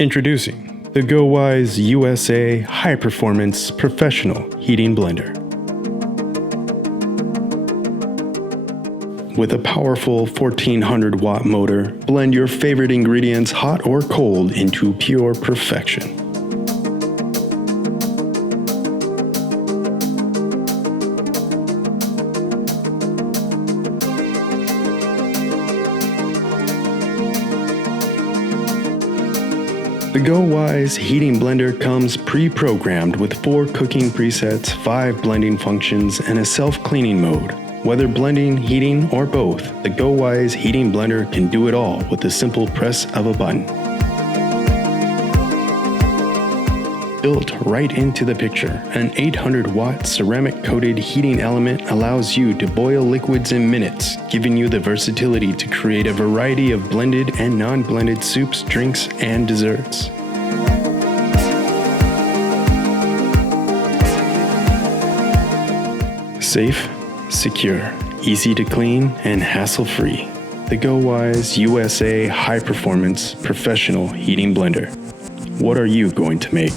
Introducing the GoWISE USA High Performance Professional Heating Blender. With a powerful 1400 watt motor, blend your favorite ingredients hot or cold into pure perfection. The GoWISE heating blender comes pre-programmed with 4 cooking presets, 5 blending functions, and a self-cleaning mode. Whether blending, heating, or both, the GoWISE heating blender can do it all with the simple press of a button. Built right into the picture, an 800-watt ceramic-coated heating element allows you to boil liquids in minutes, giving you the versatility to create a variety of blended and non-blended soups, drinks, and desserts. Safe, secure, easy to clean, and hassle-free. The GoWISE USA High Performance Professional Heating Blender. What are you going to make?